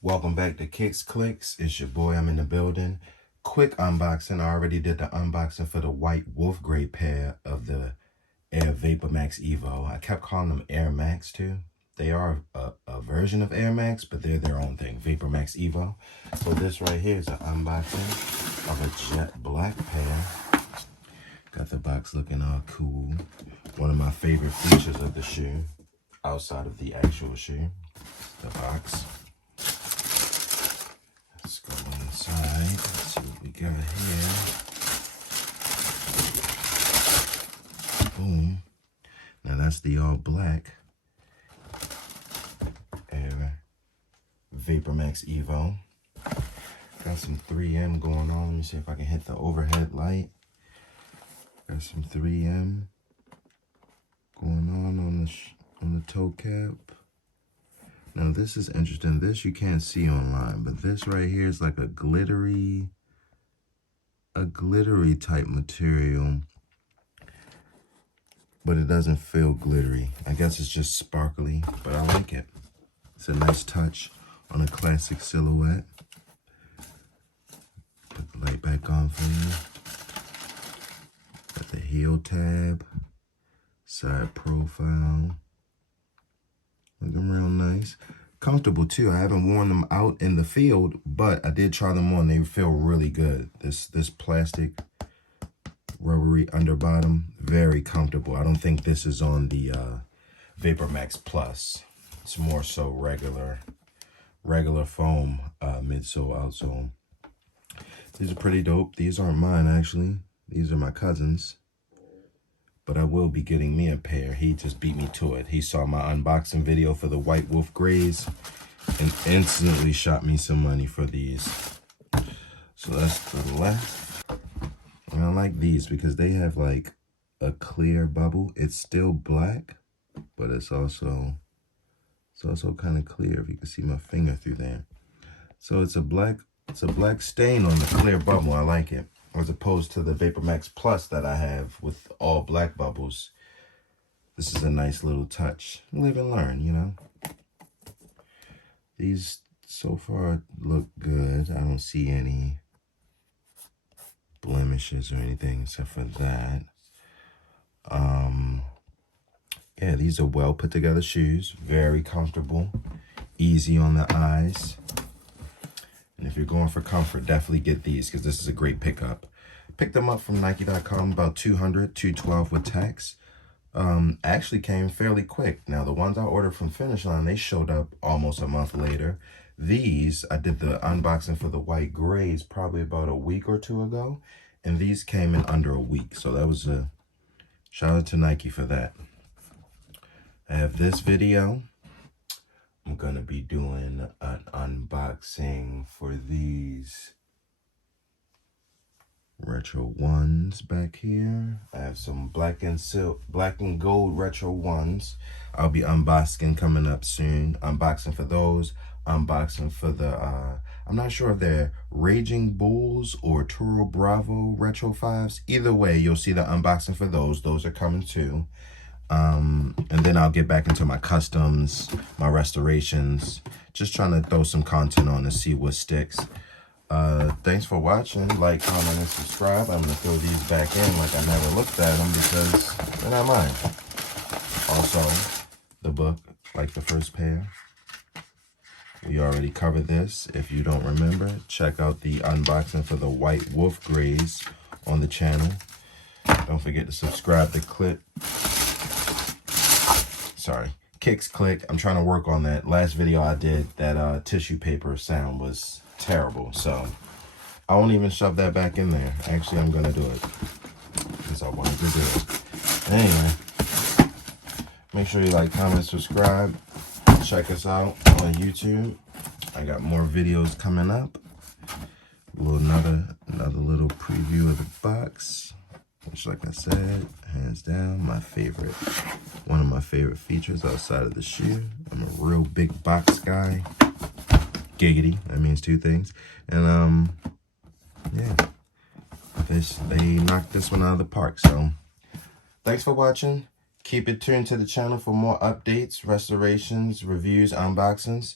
Welcome back to Kicks Clicks. It's your boy, I'm in the building. Quick unboxing. I already did the unboxing for the white wolf gray pair of the Air Vapormax EVO. I kept calling them Air Max too. They are a version of Air Max, but they're their own thing, Vapormax EVO. So this right here is an unboxing of a jet black pair. Got the box looking all cool. One of my favorite features of the shoe, outside of the actual shoe, the box. Let's go inside. Let's see what we got here. Boom. Now that's the all black Air Vapormax EVO. Got some 3M going on. Let me see if I can hit the overhead light. Got some 3M going on the toe cap. Now this is interesting. This you can't see online, but this right here is like a glittery type material, but it doesn't feel glittery. I guess it's just sparkly, but I like it. It's a nice touch on a classic silhouette. Put the light back on for you. Got the heel tab, side profile. Looking real nice. Comfortable too. I haven't worn them out in the field, but I did try them on. They feel really good. This plastic rubbery underbottom, very comfortable. I don't think this is on the Vapormax Plus. It's more so regular foam midsole, outsole. These are pretty dope. These aren't mine actually. These are my cousin's. But I will be getting me a pair. He just beat me to it. He saw my unboxing video for the White Wolf Grays and instantly shot me some money for these. So that's the left. And I like these because they have like a clear bubble. It's still black, but it's also kind of clear if you can see my finger through there. So it's a black stain on the clear bubble. I like it. As opposed to the Vapormax Plus that I have with all black bubbles. This is a nice little touch. Live and learn, you know. These so far look good. I don't see any blemishes or anything except for that. Yeah, these are well put together shoes. Very comfortable. Easy on the eyes. And if you're going for comfort, definitely get these because this is a great pickup. Picked them up from Nike.com, about $200, $212 with tax. Actually came fairly quick. Now, the ones I ordered from Finish Line, they showed up almost a month later. These, I did the unboxing for the white grays probably about a week or two ago. And these came in under a week. So that was a shout out to Nike for that. I have this video. I'm going to be doing an unboxing for these retro ones back here. I have some black and gold retro ones. I'll be unboxing coming up soon. Unboxing for those. Unboxing for the, I'm not sure if they're Raging Bulls or Toro Bravo Retro 5s. Either way, you'll see the unboxing for those. Those are coming too. And then I'll get back into my customs, my restorations, just trying to throw some content on and see what sticks. Thanks for watching. Like, comment, and subscribe. I'm going to throw these back in like I never looked at them because they're not mine. Also, the book, like the first pair. We already covered this. If you don't remember, check out the unboxing for the White Wolf Grays on the channel. Don't forget to subscribe to Kicks Click. I'm trying to work on that. Last video I did, that tissue paper sound was terrible, so I won't even shove that back in there. Actually, I'm gonna do it because I wanted to do it. Anyway, make sure you like, comment, subscribe. Check us out on YouTube. I got more videos coming up. Another little preview of the box, which, like I said, hands down, one of my favorite features outside of the shoe. I'm a real big box guy. Giggity, that means two things. And yeah, they knocked this one out of the park. So thanks for watching. Keep it tuned to the channel for more updates, restorations, reviews, unboxings.